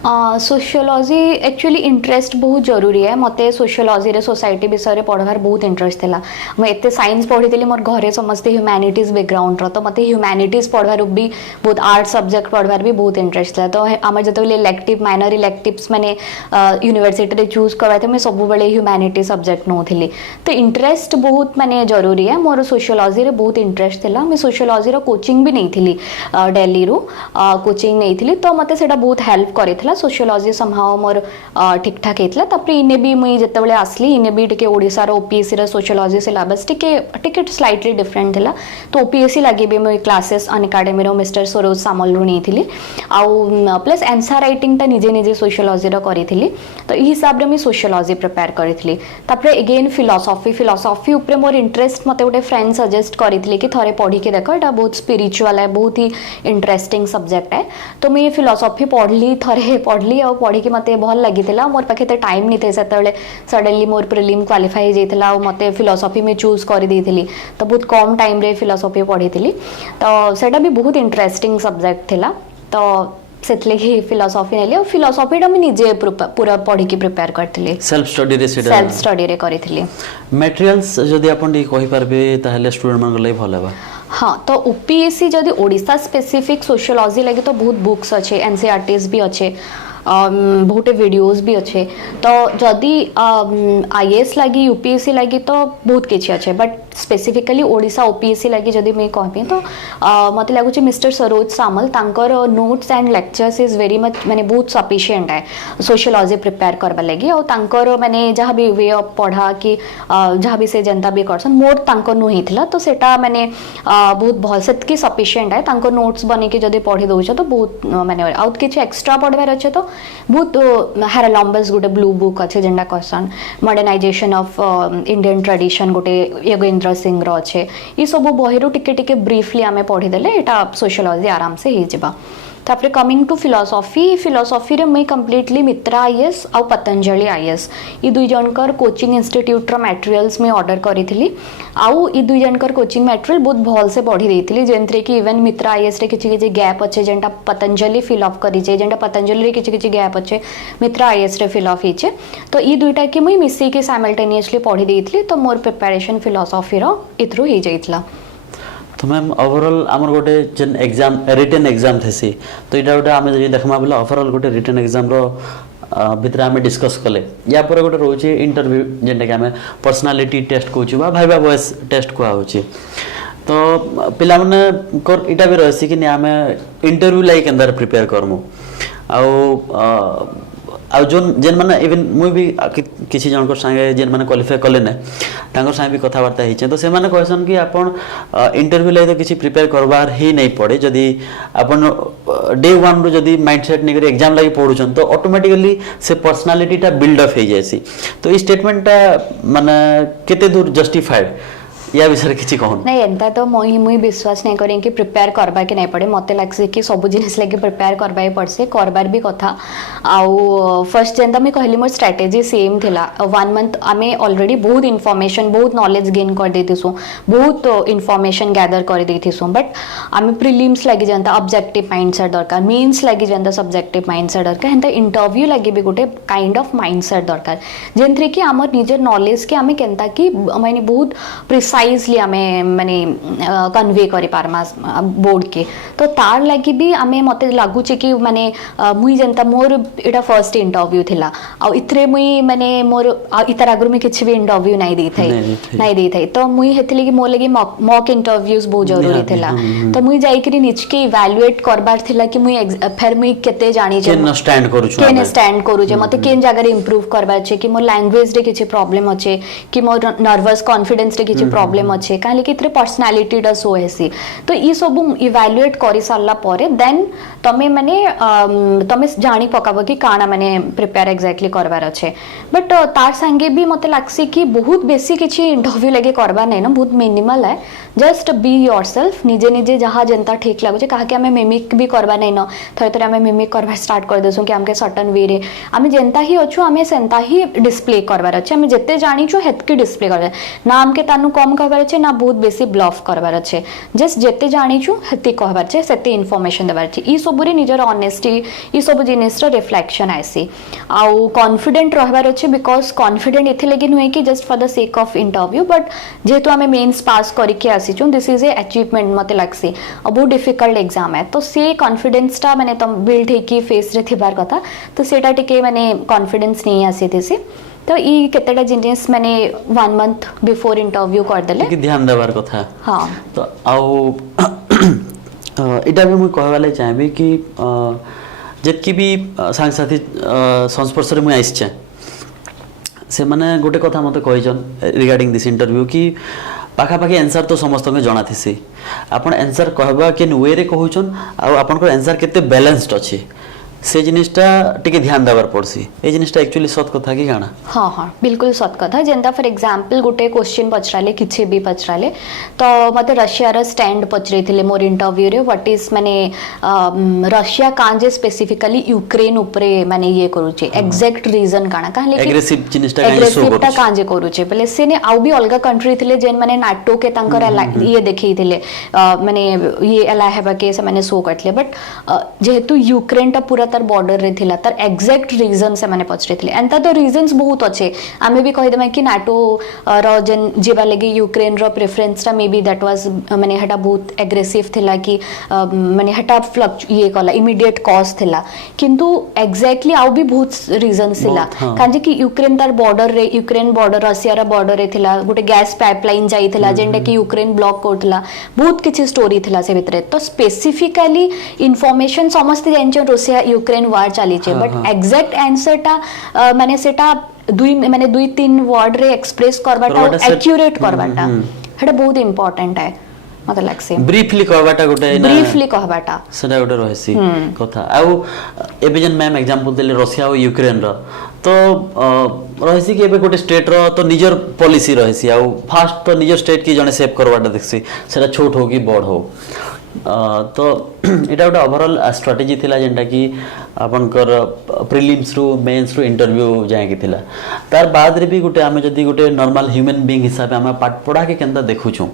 सोशियोलॉजी एक्चुअली इंटरेस्ट बहुत जरूरी है मते सोशियोलॉजी रे सोसाइटी विषय रे पढ़वार बहुत इंटरेस्ट थिला मैं एते साइंस पढ़ीली मोर घरे समस्त ह्यूमैनिटीज बैकग्राउंड रो तो मते ह्यूमैनिटीज पढ़वार भी बहुत आर्ट सब्जेक्ट पढ़वार भी बहुत इंटरेस्ट था तो हमर जते इलेक्टिव माइनर इलेक्टिव्स माने यूनिवर्सिटी रे चूज करबा तो मैं सब बेले ह्यूमैनिटी सब्जेक्ट नोथिली तो इंटरेस्ट बहुत माने जरूरी है मोर सोशियोलॉजी रे बहुत इंटरेस्ट थिला मैं सोशियोलॉजी रो कोचिंग भी नहीं थिली दिल्ली रो कोचिंग नहीं थिली तो मते सेटा बहुत हेल्प करिथिला सोशियोलॉजी समहाउ मोर ठीक ठाक हेतला तपरे इने भी मुई जते बेले आसली इने भी टिके ओडिसा रो ओपीएससी रो सोशियोलॉजी सिलेबस टिके स्लाइटली डिफरेंट थिला तो ओपीएससी लागि भी मुई क्लासेस अन एकेडमी रो मिस्टर सरोज सामल रो नेथिली आउ प्लस आंसर राइटिंग ता निजे निजे सोशियोलॉजी रो करिथिली तो ई हिसाब रे मैं सोशियोलॉजी प्रिपेयर करिथिली तपरे अगेन फिलोसॉफी ऊपर मोर इंटरेस्ट मते गोटे फ्रेंड सजेस्ट करिथिली कि थरे पढी के देखो एटा बहुत स्पिरिचुअल है बहुत ही इंटरेस्टिंग सब्जेक्ट है तो मैं फिलोसॉफी पढ़ली थरे पढ़ली और पढ़ी के मते भल लागितिला मोर पाखे ते टाइम नहीं थे सेतेले सडनली मोर प्रीलिम क्वालिफाई हो जाइतिला और मते फिलोसॉफी में चूज कर देथिली तो बहुत कम टाइम रे फिलोसॉफी पढ़ीथिली तो सेटा भी बहुत इंटरेस्टिंग सब्जेक्ट थिला तो सेतले ही फिलोसॉफी नेली और फिलोसॉफी टा मैं निजे पूरा पढ़ी के प्रिपेयर करथिली सेल्फ स्टडी रे करिथिली मटेरियल्स जदी अपन कहि परबे ताहले स्टूडेंट मन लई भल हेबा हाँ तो ओपीएससी जदि ओडिशा स्पेसिफिक सोशियोलॉजी लगे तो बहुत बुक्स अच्छे एनसीईआरटीज भी अच्छे बहुत वीडियोस भी अच्छे तो जदि आईएएस लगी यूपीएससी लगी तो बहुत किसी अच्छे बट स्पेसिफिकली ओडिशा ओपीएससी लगी जदि मैं कहबी तो मत लगुच मिस्टर सरोज सामल तांकर notes and lectures is very much माने बहुत सफिशिएंट है सोशियोलॉजी प्रिपेयर करबा लगी और तांकर माने जहाँ भी वे ऑफ पढ़ा कि जहाँ भी से जनता भी करसन मोर तांकर नु हितला तो सेटा माने बहुत भल सेतकी सफिशिएंट है तांकर नोट्स बने के जदि पढ़ी दोछ तो बहुत माने आउट किछ एक्स्ट्रा पढ़बार अच्छे तो बहुत हेरालम्बस गोटे ब्लू बुक अच्छे जेंडा कहसन मॉडर्नाइजेशन ऑफ इंडियन ट्रेडिशन गोटे योगेंद्र सिंह रो अच्छे ये सब बही रू टिके टिके ब्रीफली आमे पढ़ी देले एटा सोशियोलॉजी आराम से ही जिबा तापरे कमिंग टू फिलोसॉफी रे मैं कंप्लीटली मित्रा आईएएस और पतंजलि आईएएस ये दुई जनकर कोचिंग इंस्टीट्यूट रो मटेरियल्स में ऑर्डर करिथिली आउ ये दुई जनकर कोचिंग मटेरियल बहुत भल से पढ़ी देथिली जेंतरे कि इवन मित्रा आईएएस रे किछि किछि गैप अच्छे जेंटा पतंजलि फिल अप करि जे जेंटा पतंजलि रे किछि किछि गैप अच्छे मित्रा आईएएस रे फिल अप हिचे तो ई दुईटा के मुई मिसी के साइमल्टेनियसली पढ़ी देथिली तो मोर प्रिपरेशन फिलोसॉफी रो इथ्रू ही जाइतला तो मैम ओवरऑल आमर गोटे जेन एग्जाम रिटन एग्जाम थेसी तो इटा गोटे आमे जे देखमा बोला ओवरऑल गोटे रिटन एग्जाम रो भितर आमे डिस्कस कले या पर गोटे रोचे इंटरव्यू जेंटा कि आमे पर्सनालिटी टेस्ट कोछु बा भाइबा वॉइस टेस्ट को होची तो पिला माने कर इटा भी रहसी कि आमे इंटरव्यू लाइक अंदर प्रिपेयर करमु आ आ जोन जेन माने इवन मुई भी किछि जन संगे जेन माने क्वालिफाई कले ने तांकर संगे भी कथावार्ता हिचे तो से माने कहसन कि आपण इंटरव्यू ले तो किछि प्रिपेयर करबार ही नहीं पड़े जदी आपण डे 1 रो जदी माइंडसेट नै करी एग्जाम लागि पढुछन तो ऑटोमेटिकली से पर्सनालिटी टा बिल्ड अप हे जायसी तो ई स्टेटमेंट टा माने केते दूर जस्टिफाइड या विषय किछि कहन नहीं एंता तो मुई विश्वास नहीं करें कि प्रिपेयर करबा के नहीं पड़े मते लागसे कि सब जिनिस लेके प्रिपेयर करबा ही पड़से करबार भी कथा आउ फर्स्ट जेंता मैं कहली मोर स्ट्रेटजी सेम थिला 1 मंथ आमे ऑलरेडी बहुत इन्फॉर्मेशन बहुत नॉलेज गेन कर देथिसु बहुत इन्फॉर्मेशन गैदर कर देथिसु बट आमे प्रीलिम्स लागि जेंता ऑब्जेक्टिव माइंडसेट दरकार मेंस लागि जेंता सब्जेक्टिव माइंडसेट दरकार हेंता इंटरव्यू लागि भी गोटे काइंड ऑफ माइंडसेट दरकार जेंथरे कि हमर निजर नॉलेज के आमे केंता कि माने बहुत प्रिसाइजली आमे माने कन्वे करि पारमा बोर्ड के तो तार लागि भी आमे मते लागु छै कि माने मुई जेंता मोर एटा फर्स्ट इंटरव्यू थिला आ इतरे मुई माने मोर इतर आगु में किछि भी इंटरव्यू नहीं दी थई तो मुई हेतले कि मोर लागि मॉक इंटरव्यूज बहुत जरूरी थिला तो मुई जाई करी निचके इवैल्यूएट करबार थिला कि मुई फेर मुई केते जानी जे केन स्टैंड करू जे मते केन जगह रे इंप्रूव करबार छै कि मोर लैंग्वेज रे किछि प्रॉब्लम अछि कि मोर नर्वस कॉन्फिडेंस रे किछि प्रॉब्लम अछि काहे कि इतरे पर्सनालिटी ड सो हेसी तो ई सब इवैल्यूएट करि सारला परे देन तमे माने तमे जानी पकाबो कि काना माने प्रिपेयर एक्जेक्टली करबार अछि बट तार संगे भी मते लागसी कि बहुत बेसी किछि इंटरव्यू लगे करबा नै ना बहुत मिनिमल है जस्ट बी योरसेल्फ निजे निजे जहाँ जनता ठीक लागु छै काहे कि हमें मिमिक भी करबा नै न थरे थरे हमें मिमिक करबा स्टार्ट कर देसु कि हमके सर्टेन वे रे हमें जनता ही अछु हमें सेंता ही डिस्प्ले करबार अछि हमें जत्ते जानी छु हेतके डिस्प्ले करबा ना हमके तानु कम करबार अछि ना बहुत बेसी ब्लफ करबार अछि जस्ट जत्ते जानी छु हेते कहबार छै सेते इन्फॉर्मेशन देबार छै ई सब रे निजर ऑनेस्टी ई सब जिनिस रो रिफ्लेक्शन आसी आउ कॉन्फिडेंट रहबार अछि बिकॉज़ कॉन्फिडेंट एथे लगे नुय कि just for the sake of interview but जेहेतु हमें मेंस पास करके आसीचु दिस इज ए अचीवमेंट मते लागसी बहुत डिफिकल्ट एग्जाम है तो से कॉन्फिडेंस टा माने तम बिल्ड हे कि फेस रे थिबार कथा तो सेटा टिके माने कॉन्फिडेंस नहीं आसी थेसी तो ई केतेटा जिनिस माने 1 मंथ बिफोर इंटरव्यू कर देले कि ध्यान देबार कथा हां तो आउ इटा भी मु कहवाले चाहबी कि जेतकी भी सांगसाथी संस्पर्श रे मु आइछ से माने गोटे कथा मते कहिजन रिगार्डिंग दिस इंटरव्यू कि पाखा पाखी आंसर तो समस्त में जଣା थिसी आपण आंसर कहबा केन वे रे कहउछन आ आपण को आंसर केते बैलेंस्ड अछि से जिनिसटा टिके ध्यान देबार पड़सी ए जिनिसटा एक्चुअली सत कथा कि गाना हां हां बिल्कुल सत कथा जेंता फॉर एग्जांपल गोटे क्वेश्चन पचराले किछि भी पचराले तो मते रशिया रा स्टैंड पचरेथिले मोर इंटरव्यू रे व्हाट इज माने रशिया कांजे स्पेसिफिकली यूक्रेन ऊपरे माने ये करूचे एग्जैक्ट रीजन काना काहे कि एग्रेसिव जिनिसटा कांजे करूचे पहले सेने आउ भी अलगा कंट्री थिले जेन माने नाटो के तांकर ये देखैथिले माने ये एला हेबा के से माने शो करथले बट जेहेतु यूक्रेन ता पूरा तार बॉर्डर रे थिला तार एग्जैक्ट रीजन से माने पचरेथिले एंता तो रीजंस बहुत अच्छे आमे भी कहि देमा कि नाटो रो जेन जेबा लगे यूक्रेन रो प्रेफरेंस ता मे बी दैट वाज माने हटा बहुत एग्रेसिव थिला कि माने हटा फ्लक्च ये कला इमीडिएट कॉज थिला किंतु एग्जैक्टली आउ भी बहुत रीजंस थिला काजे कि यूक्रेन तार बॉर्डर रे यूक्रेन बॉर्डर रशिया रा बॉर्डर रे थिला गोटे गैस पाइपलाइन जाई थिला जेंडे कि यूक्रेन ब्लॉक करथिला बहुत किछि स्टोरी थिला से भितरे तो स्पेसिफिकली इंफॉर्मेशन समस्त जेंचो रशिया यूक्रेन वार चली छे बट एग्जैक्ट आंसर टा माने सेटा माने 2-3 वर्ड रे एक्सप्रेस करबाटा एक्यूरेट करबाटा हेटा बहुत इंपोर्टेंट है मतलब लागसे ब्रीफली कहबाटा गोटे ब्रीफली कहबाटा सेटा गोटे रहसी कथा आउ एबे जन मैम एग्जांपल देले रशिया और यूक्रेन रो तो रहसी कि एबे गोटे स्टेट रो तो निजर पॉलिसी रहसी आउ फास्ट तो निजर स्टेट की जने सेव करबाटा देखसी सेटा छोट हो कि बड़ हो तो एटा गोटे ओवरऑल स्ट्रेटजी थिला जेंटा कि आपनकर प्रीलिम्स रो मेंस रो इंटरव्यू जाय कि थिला तार बाद रे भी गोटे आमे जदी गोटे नॉर्मल ह्यूमन बीइंग हिसाब आमे पाठ पढ़ा के केंता देखुछु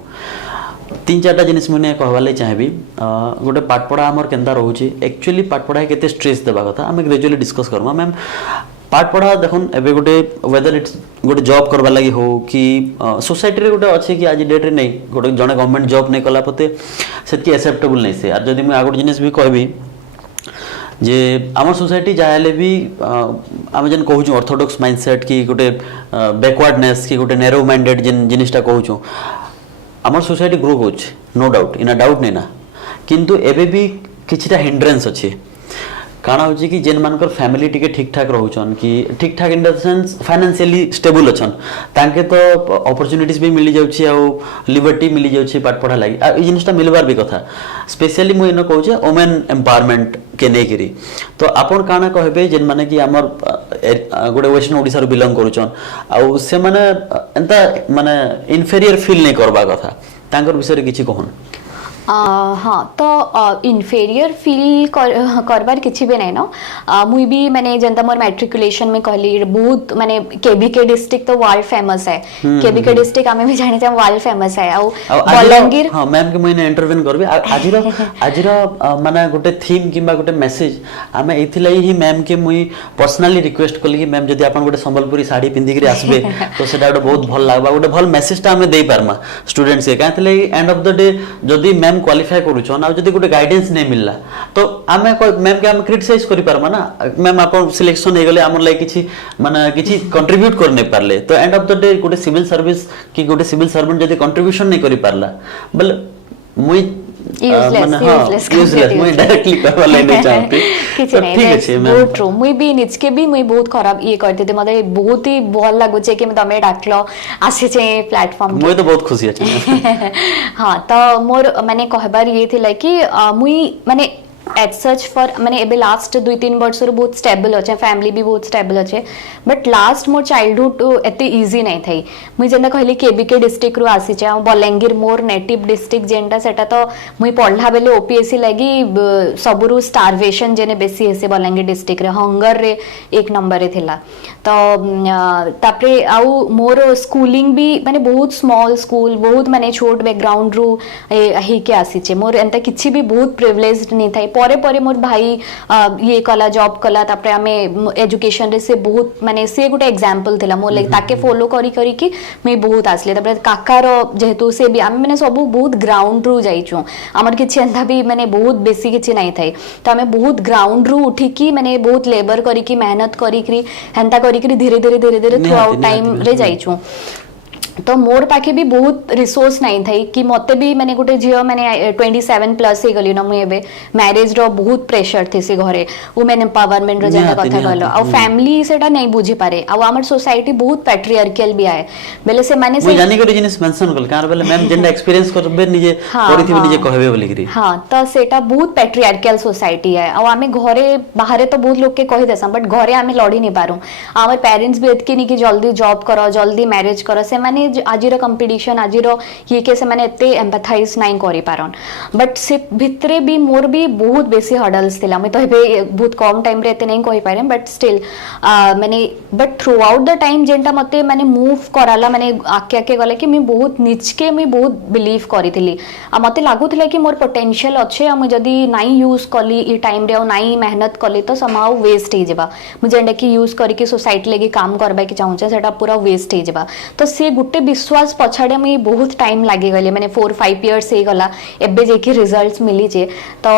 3-4टा जिनिस मुने कहवाले चाहेबी गोटे पाठ पढ़ा हमर केंता रहउची एक्चुअली पाठ पढ़ा केते स्ट्रेस देबा कथा आमे ग्रेजुअली डिस्कस करबा मैम पाठ पढ़ा देखुन एबे गोटे वेदर इट्स गोटे जॉब करबा लागि हो कि सोसाइटी रे गोटे अछि कि आज डेट रे नै गोटे जने गवर्नमेंट जॉब नै कला पते सेति एक्सेप्टेबल नै से आ जदी मु आगो जिनिस भी कहबी जे आम सोसाइटी जाहले भी आम जेन कहूँ ऑर्थोडॉक्स माइंडसेट कि गोटे बैकवर्डनेस कि गोटे नैरो माइंडेड जेन जिनिसटा कहूँ आम सोसाइटी ग्रो हो नो डाउट इन डाउट नहीं ना किंतु एबे भी किछिटा हिंड्रेंस अच्छे काना होची कि जेन मानकर फैमिली टिके ठीक ठाक रहउछन कि ठीक ठाक in the sense financially stable अछन तांके तो अपॉर्चुनिटीज भी मिली जाउछि आ लिबर्टी मिली जाउछि पाठ पढ़ा लागि आ ई जिनिसटा मिलबार भी कथा स्पेशली मु इनो कहूचे वुमेन एम्पावरमेंट के नै करी तो आपण काना कहबे जेन माने कि हमर गोटे वेस्टर्न ओडिसा रो बिलोंग करूछन आ से माने एंता माने इन्फीरियर फील नै करबा कथा तांकर विषय रे किछि कहन हाँ तो इनफेरियर फील करबार किछि भी नहीं ना मुई भी मैंने जनता मोर मैट्रिकुलेशन में कहली बहुत माने केबीके डिस्ट्रिक्ट तो वर्ल्ड फेमस है केबीके डिस्ट्रिक्ट हमें भी जाने वर्ल्ड फेमस है और बलांगीर हां मैम के मने इंटरवेन करबे आजिरो माने गोटे थीम किबा गोटे मेसेज हमें एथिलाई ही मैम के मुई पर्सनली रिक्वेस्ट कली कि मैम जदी आपण गोटे संबलपुरी साड़ी पिंदी के आसबे तो सेटा गोटे बहुत भल लागबा गोटे भल मेसेज टा हमें देई पारमा स्टूडेंट्स के काथले एंड ऑफ द डे जदी मैम क्वालिफाई करूछन आ जदी गोटे गाइडेंस नै मिलला तो आमे मैम के हम क्रिटिसाइज करि पारमा ना मैम आपण सिलेक्शन हे गले हमर लाइ किछि माने किछि कंट्रीब्यूट कर नै पारले तो एंड ऑफ द डे गोटे सिविल सर्विस कि गोटे सिविल सर्वेंट जदी कंट्रीब्यूशन नै करि पारला बल मुई यूजलेस मुई डायरेक्टली कहवा लाइ नै चाहती किछि नै ठीक अछि मैम बहुत ट्रू मुई भी निज के भी मुई बहुत खराब ये करते थे मते बहुत ही भल लागो छे कि तमे डाकलो आसे छे प्लेटफॉर्म मुई तो बहुत खुशी अछि हां तो मोर माने कहबार ये थिला कि मुई माने एट सच फॉर मैंने एबे लास्ट 2-3 वर्ष रो बहुत स्टेबल अच्छे फैमिली भी बहुत स्टेबल अच्छे बट लास्ट मोर चाइल्डहुड एते इजी नहीं थई मुई जेंदा कहली केबीके डिस्ट्रिक्ट रो आसी छ बलांगीर मोर नेटिव डिस्ट्रिक्ट जेंदा सेटा तो मुई पढ़ला बेले ओपीएससी लागी सबरु स्टारवेशन जेने बेसी हेसे बलांगीर डिस्ट्रिक्ट रे हंगर रे एक नंबर रे थिला तो तापरे आउ मोर स्कूलिंग भी माने बहुत स्मॉल स्कूल बहुत माने छोट बैकग्राउंड रू ही के आसी छ मोर एंता किछि भी बहुत प्रिविलेज्ड नहीं थाई परे परे मोर भाई ये कला जॉब कला तापरे हमें एजुकेशन रे से बहुत माने से गोटे एग्जांपल थिला मोर लाइक ताके फॉलो करी करी कि मैं बहुत आसले तापरे काकार जेहेतु से भी हम माने सब बहुत ग्राउंड रू जाइछु हमर किछि एंता भी माने बहुत बेसी किछि नहीं थाई तो हमें बहुत ग्राउंड रू उठी की माने बहुत लेबर करी की मेहनत करी की एंता करी की धीरे धीरे थ्रू आउट टाइम रे जाइछु तो मोर पाखे भी बहुत रिसोर्स नहीं थई कि मते भी मैंने गोटे झियो मैंने 27 प्लस हे गली न मु एबे मैरिज रो बहुत प्रेशर थे से घरे वुमेन एम्पावरमेंट रो जने कथा कहलो आ फैमिली सेटा नहीं बुझी पारे आ हमर सोसाइटी बहुत पैट्रियार्कियल भी आए बेले से माने से जानी को जिनिस मेंशन करल कार बेले मैम जेंडा एक्सपीरियंस करबे निजे परिथिबे निजे कहबे बोली करी हां तो सेटा बहुत पैट्रियार्कियल सोसाइटी है आ हमें घरे बाहर तो बहुत लोग के कहि देसा बट घरे हमें लड़ी नहीं पारू हमर पेरेंट्स भी एतके नि कि जल्दी जॉब करो जल्दी मैरिज करो से माने आजिर कंपटीशन आजिर ये के से माने एते एम्पैथाइज नहीं करि पारन बट से भितरे भी मोर भी बहुत बेसी हर्डल्स थिला मैं तो हेबे बहुत कम टाइम रे एते नहीं कहि पारे बट स्टिल माने but throughout the time जेंटा मते माने मूव कराला माने आके आके गले कि मैं बहुत निचके मैं बहुत बिलीव करिथिली आ मते लागुथिला कि मोर पोटेंशियल अच्छे आ मैं जदी नहीं यूज कली ई टाइम रे नहीं मेहनत कली तो समाउ वेस्ट हे जेबा मैं जेंटा कि यूज करी कि सोसाइटी लेके काम करबा कि चाहूचे सेटा पूरा वेस्ट हे जेबा तो से गुटे विश्वास पछाड़े मुझे बहुत टाइम लगे गले मैंने 4-5 इयर्स हो गला एबे जेकी रिजल्ट्स मिली जे तो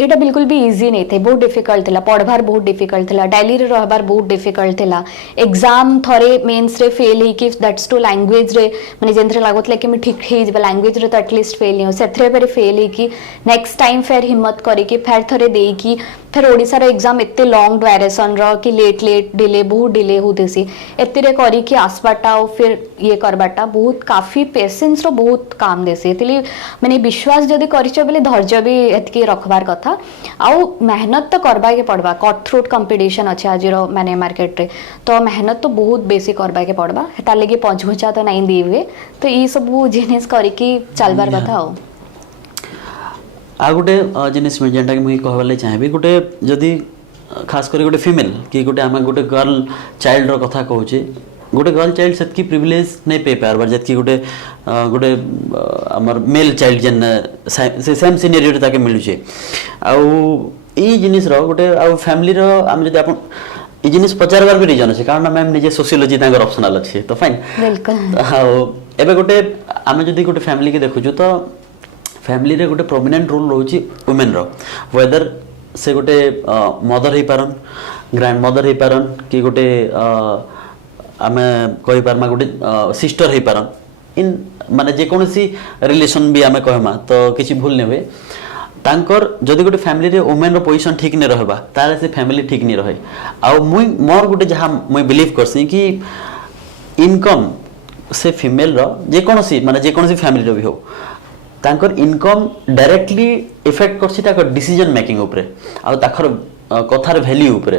एटा बिल्कुल भी इजी नहीं थे बहुत डिफिकल्ट थिला पढ़बार बहुत डिफिकल्ट थिला डेली रे रहबार बहुत डिफिकल्ट थिला एग्जाम थरे मेंस रे फेल ही कि दैट्स टू लैंग्वेज रे माने जेंद्र लागोतले कि मैं ठीक हे जबा लैंग्वेज रे तो एटलीस्ट फेल हो सेथरे पर फेल ही कि नेक्स्ट टाइम फेर हिम्मत करी कि फेर थरे देई कि फिर ओडिसा रो एग्जाम एते लॉन्ग ड्यूरेशन रो कि लेट डिले बहुत डिले होतेसी एते रे करी कि आसबाटा और फिर ये करबाटा बहुत काफी पेशेंस रो बहुत काम देसी एतली माने विश्वास जदी करिछ बेले धैर्य भी एतकी रखबार कथा आउ मेहनत तो करबा के पड़बा कट थ्रोट कंपटीशन अच्छे आज माने मार्केट रे तो मेहनत तो बहुत बेसी करबा के पड़बा तार लगे पहुंचा तो नहीं देवे तो ये सब जिनिस करी कि चलबार कथा हो आ गोटे जिनिस में जेंटा कि मुई कहबाले चाहेबी गोटे जदी खास करी गोटे फीमेल कि गोटे आमे गोटे गर्ल चाइल्ड रो कथा कहूचे गोटे गर्ल चाइल्ड सेतकी प्रिविलेज नहीं पे पारबार जतकी गोटे गोटे हमर मेल चाइल्ड जेन से सेम सिनेरियो रे ताके मिलुचे आउ ई जिनिस रो गोटे आ फैमिली रो हम जदी आपन ई जिनिस पचारबार भी रीजन আছে कारण मैम निजे सोशियोलॉजी तांगर ऑप्शनल अछि तो फाइन बिल्कुल आउ एबे गोटे हम जदी गोटे फैमिली के देखुछु तो फैमिली रे गोटे प्रोमिनेंट रोल रोची वुमेन रो वेदर से गोटे मदर हे पारन ग्रैंड मदर हे पारन कि गोटे आमे कहि पारमा गोटे सिस्टर हे पारन इन माने जे कोनोसी रिलेशन भी आमे कहमा तो किछि भूल नेबे तांकर जदि गोटे फैमिली रे वुमेन रो पोजीशन ठीक नहीं रहबा ताले से फैमिली ठीक नहीं रहे आ मुई मोर गोटे जहाँ मुई बिलीव करसी कि इनकम से फीमेल रो जे कोनोसी माने जे कोनोसी फैमिली रो भी हो तांकर इनकम डायरेक्टली इफेक्ट करसी ताकर डिसीजन मेकिंग ऊपर आ ताकर कथार वैल्यू ऊपर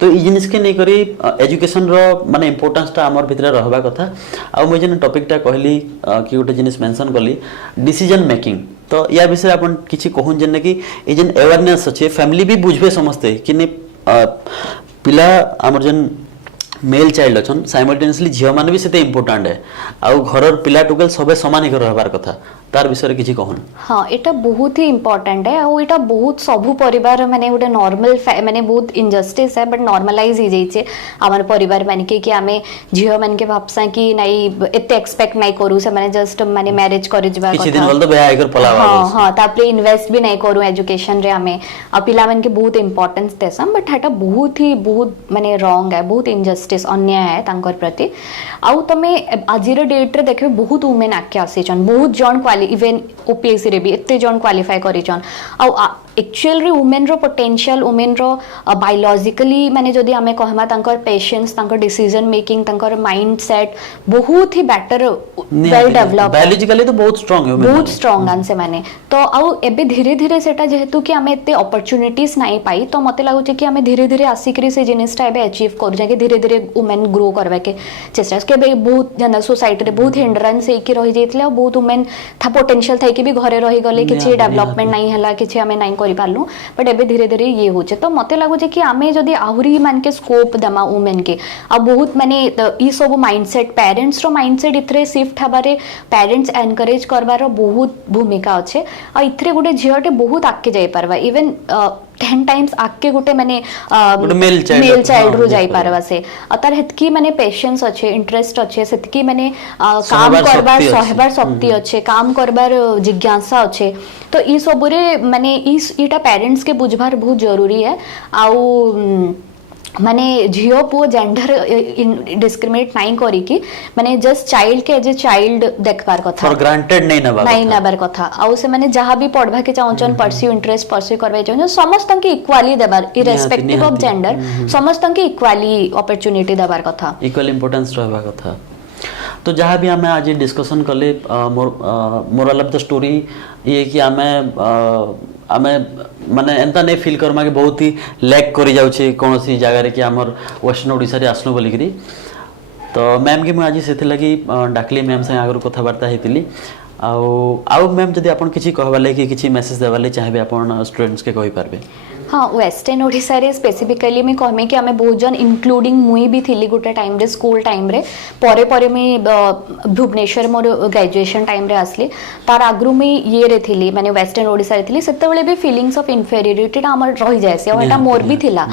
तो ई जिनिस के नहीं करी एजुकेशन रो माने इंपोर्टेंस ता हमर भितरे रहबा कथा आ मुई जेन टॉपिक ता कहली कि गोटे जिनिस मेंशन करली डिसीजन मेकिंग तो या विषय अपन किछि कहून जेन कि ए जेन अवेयरनेस अछि फैमिली भी बुझबे समझते कि ने पिला हमर जेन मेल चाइल्ड अछन साइमल्टेनियसली झियो माने भी सेते इंपोर्टेंट है आ घरर पिला टुकल सबे समान ही रहबार कथा तार विषय किछि कहून हाँ एटा बहुत ही इम्पोर्टेंट है और एटा बहुत सबु परिवार माने गोटे नॉर्मल माने बहुत इनजस्टिस है बट नॉर्मलाइज ही जाइछे हमर परिवार माने कि आमे झियो माने के भाबसा कि नाही एते एक्सपेक्ट नाही करू से माने जस्ट माने मैरिज करि जबा किछि दिन बोल तो बेहा आइकर पलावा हां हां तापरे इन्वेस्ट भी नाही करू एजुकेशन रे आमे आ पिला माने के बहुत इंपोर्टेंस देसम बट एटा बहुत माने रॉन्ग है बहुत इनजस्टिस अन्याय है तांकर प्रति आउ तमे आजिर डेट रे देखबे बहुत वुमेन आके आसीचन बहुत जन इवन ओपीएससी रे भी एते जन क्वालिफाई करिचन आ एक्चुअल रे वुमेन रो पोटेंशियल वुमेन रो बायोलॉजिकली माने जदी हमें कहमा तांकर पेशेंस तांकर डिसीजन मेकिंग तांकर माइंड सेट बहुत ही बेटर वेल डेवलप बायोलॉजिकली तो बहुत स्ट्रांग है बहुत स्ट्रांग आन से माने तो आउ एबे धीरे धीरे सेटा जेहेतु कि हमें एते अपॉर्चुनिटीज नाही पाई तो मते लागु कि हमें धीरे धीरे आसिकरी से जिनिसटा एबे अचीव कर जाके धीरे धीरे वुमेन ग्रो करबा के चेष्टा के बहुत जन सोसाइटी रे बहुत हिंड्रेंस है कि रहि जाइतले बहुत वुमेन था पोटेंशियल थाई कि भी घरे रहि गले किछि डेवलपमेंट नाही हला किछि हमें नाही करि पारलु बट एबे धीरे धीरे ये होचे तो मते लागु कि हमें जदी आहुरी मान के स्कोप दमा वुमेन के आ बहुत माने ई सब माइंडसेट पेरेंट्स रो माइंडसेट इथरे शिफ्ट हबारे पेरेंट्स एनकरेज करबार बहुत भूमिका अच्छे आ इथरे गुटे झियोटे बहुत आके जाई परबा इवन 10 टाइम्स आके गुटे माने मेल चाइल्ड रो जाई परबा से अतर हेतकी माने पेशेंस अच्छे इंटरेस्ट अच्छे सेतकी माने काम करबार सहबार शक्ति अच्छे काम करबार जिज्ञासा अच्छे तो ई सबरे माने ईटा पेरेंट्स के बुझबार बहुत जरूरी है आउ माने झियो पो जेंडर डिस्क्रिमिनेट नहीं करी कि माने जस्ट चाइल्ड के एज ए चाइल्ड देखबार कथा फॉर ग्रांटेड नहीं नबार कथा आउ से माने जहां भी पढ़बा के चाहछन परस्यू इंटरेस्ट परस्यू करबा चाहछन समस्त के इक्वाली देबार इरेस्पेक्टिव ऑफ जेंडर समस्त के इक्वाली अपॉर्चुनिटी देबार कथा इक्वल इंपोर्टेंस रहबा कथा तो जहाँ भी हमें आज डिस्कशन कले मोरल ऑफ द स्टोरी ये कि आमे माने एंता नहीं फील करमा कि बहुत ही लैक करी जाउछे कोनोसी जगह रे कि हमर वेस्टर्न ओडिसा रे आसनो बोली करी तो मैम के मैं आज सेथे लगी डाकली मैम से आगर कथा वार्ता हेतिली आउ मैम जदी आपण किछि कहबाले कि किछि मैसेज देबाले चाहबे आपण स्टूडेंट्स के कहि पारबे हाँ वेस्टर्न ओडिसा रे स्पेसिफिकली मैं कहमे कि हमें बहुत जन इंक्लूडिंग मुई भी थिली गोटे टाइम रे स्कूल टाइम रे परे परे मैं भुवनेश्वर मोर ग्रेजुएशन टाइम रे आसली तार आगरु मैं ये रे थिली माने वेस्टर्न ओडिसा रे थिली सेते बेले भी फीलिंग्स ऑफ इन्फेरियरिटी टा हमर रहि जायसे और एटा मोर भी थिला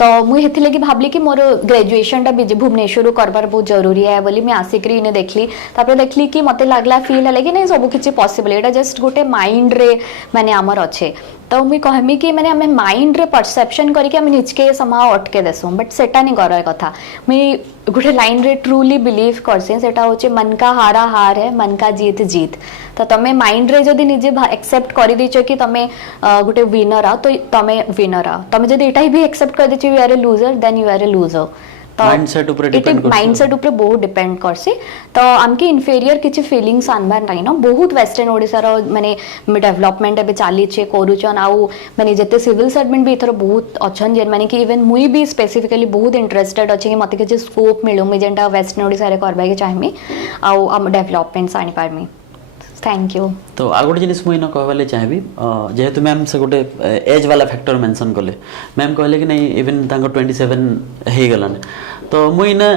तो मुई हेथिले कि भाबली कि मोर ग्रेजुएशन टा भुवनेश्वर करबार बहुत जरूरी है बोली मैं आसिकरी ने देखली तापर देखली कि मते लागला फील हले कि नहीं सब किछि पॉसिबल एटा जस्ट गोटे माइंड रे माने हमर अच्छे तो मुई कहमी कि माने हमें माइंड रे परसेप्शन करके हम निजके समाव अटके देसु बट सेटा नहीं करय कथा मुई गोटे लाइन रे ट्रूली बिलीव करसे सेटा होचे मन का हारा हार है मन का जीत जीत तो तमे माइंड रे जदी निजे एक्सेप्ट करि दिछो कि तमे गोटे विनर आ तो तमे विनर आ तमे जदी एटा भी एक्सेप्ट कर दिछो you are a loser then you are a loser mindset ऊपर डिपेंड करसी माइंडसेट ऊपर बहुत डिपेंड करसी तो आमके इन्फेरियर किछि फीलिंग्स आनबार नाही न बहुत वेस्टर्न ओडिसा रो माने डेवलपमेंट एबे चाली छे करूचन आउ माने जते सिविल सर्वेंट भी इथर बहुत अछन जेन माने कि इवन मुई भी स्पेसिफिकली बहुत इंटरेस्टेड अछि कि मते के स्कोप मिलु मी जेंटा वेस्टर्न ओडिसा रे करबा के चाहमी आउ हम डेवलपमेंट्स आनि पारमी थैंक यू तो आ गोटे जिनिस मुई न कहबाले चाहबी जेहेतु मैम से गोटे एज वाला फैक्टर मेंशन कले मैम कहले कि नहीं इवन तांको 27 हे गलन तो मुई न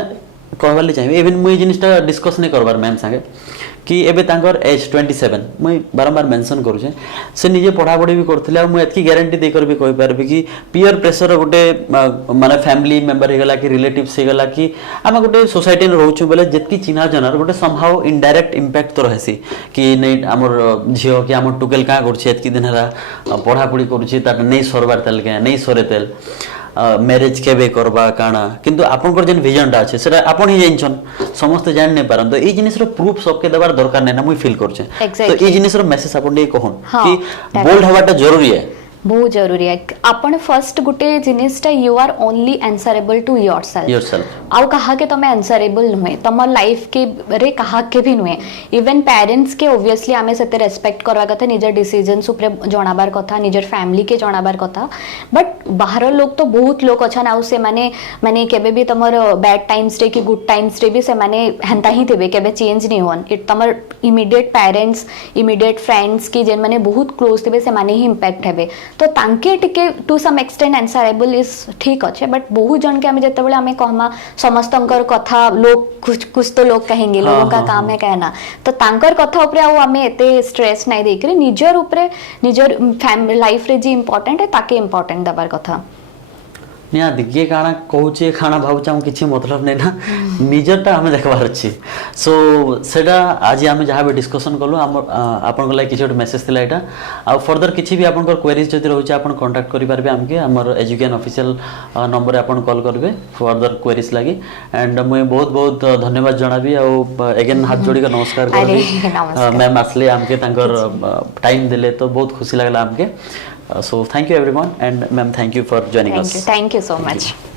कहबाले चाहबी इवन मुई जिनिसटा डिस्कस नहीं करबार मैम संगे कि एबे तांकर एज 27 मुई बारंबार मेंशन करू छे से निजे पढ़ा पढ़ी भी करथिले आ मुई एतकी गारंटी दे कर भी कहि पारबी कि पीयर प्रेशर गोटे माने फैमिली मेंबर हे गला कि रिलेटिव्स हे गला कि आम गोटे सोसाइटी में रहउछु बेले जेतकी चिन्हा जनार गोटे समहाउ इनडायरेक्ट इंपैक्ट तो रहसी कि नहीं हमर झियो कि हमर टुकेल का करछे एतकी दिन हरा पढ़ा पढ़ी करूछे ता नहीं सरबार तेल के नहीं सरे तेल मैरिज केबे करबा काना किंतु आपनकर जेन विजनटा अछि सेटा आपन ही जानछन समस्त जान नै पारन तो ई जिनिस रो प्रूफ सबके देबार दरकार नै ना मुई फील करछे तो Exactly. ई जिनिस रो मैसेज आपन दे कहन हाँ, कि that बोल्ड हवाटा जरूरी है बहुत जरूरी है आपण फर्स्ट गुटे जिनिसटा you are only answerable to yourself yourself आउ कहा के तमे आंसरेबल नुहे तम लाइफ के रे कहा के भी नुहे इवन पेरेंट्स के ऑब्वियसली आमे सेते रेस्पेक्ट करवा कथा निजर डिसीजंस ऊपर जणाबार कथा निजर फैमिली के जणाबार कथा बट बाहर लोग तो बहुत लोग अछन आउ से माने केबे भी तमर बैड टाइम्स रे कि गुड टाइम्स रे भी से माने हंता ही थेबे केबे चेंज नहीं होन इट तमर इमीडिएट पेरेंट्स इमीडिएट फ्रेंड्स की जेन माने बहुत क्लोज थेबे से माने ही इंपैक्ट हेबे तो तांके टिके to some extent answerable is ठीक अच्छे बट बहुत जन के हमें जिते बड़े हमें कहमा समस्तंकर कथा लोग कुछ तो लोग कहेंगे हाँ, लोगों का हाँ, काम हाँ. है कहना तो तांकर कथा ऊपर आउ हमें एते स्ट्रेस नहीं देकरे निजर ऊपर निजर फैमिली लाइफ रे जी इंपॉर्टेंट है ताके इंपॉर्टेंट दबार कथा निया दिगे काना कहूचे खाना भावचा हम किछि मतलब नै ना निजरटा हमें देखबार अछि सो सेटा आज हमें जहाँ भी डिस्कशन कलु आपन लागि किछि मेसेज थिला एटा आ फर्दर किछि भी आपन क्वेरीज जदि रहउचे आपन कांटेक्ट करि पारबे हमके हमर एजुकेशन ऑफिशियल नंबर आपन कॉल करबे फर्दर क्वेरीज लागि एंड मुई बहुत बहुत धन्यवाद जणाबी आ अगेन हाथ जोड़ी का नमस्कार अरे, करबी नमस्कार. मैम असले हमके तांकर टाइम दिले तो बहुत खुशी लागला हमके so thank you everyone and ma'am thank you for joining us thank you so much